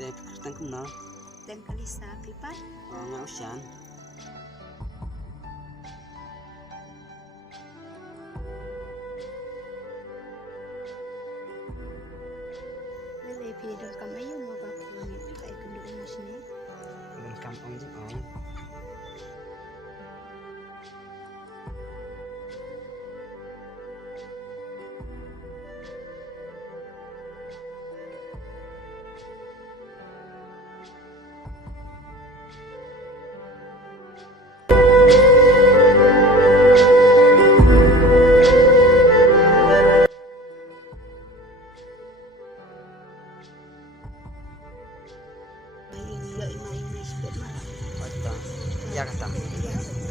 Teh kertas kemana? Dan kalisa pipa. Oh, nggak usah. Lele video kamayo mo ba po nito ay kundo na siya. Belum kampung je, oh. May iyo imay na isbet na. Oh, itu. Ya kata. Ya.